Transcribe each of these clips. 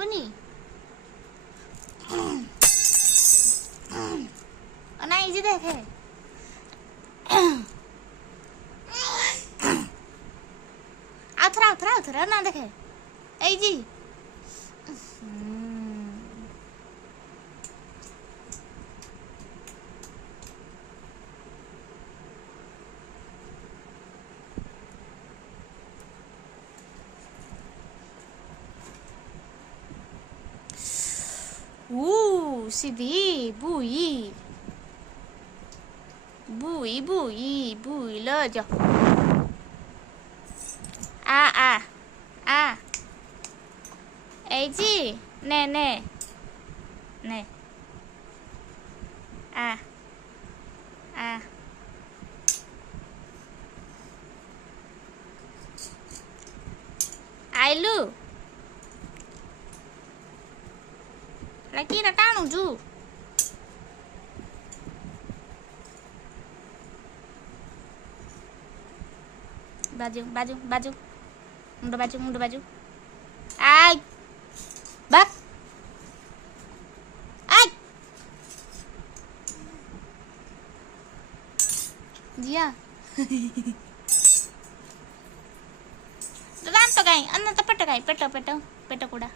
खाइबनी नहीं जी देखे आथरा ना देखे ए जी सीधी बुई बुई बुई बुई ल जा आ ए जी ने आ आइलु lagi dah tahu ju baju mundur baju ai bak ai dia dalam to kai anna to peta kai peta kuda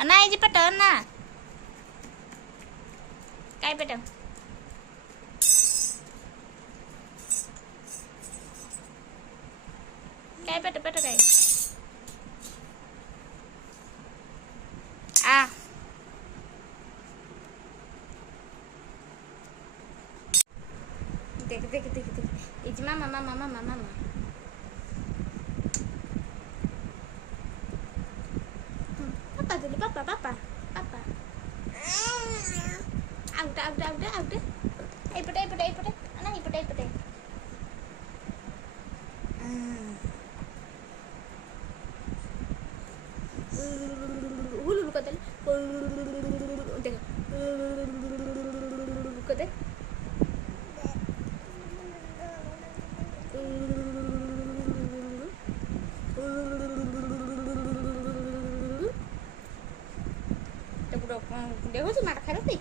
anna iji peta anna काय बेटा काय बेटा काय आ देख इज मामा पापा dulu पापा udah ipet anak ipet hulu kata udah kata देखो तो मार खा रही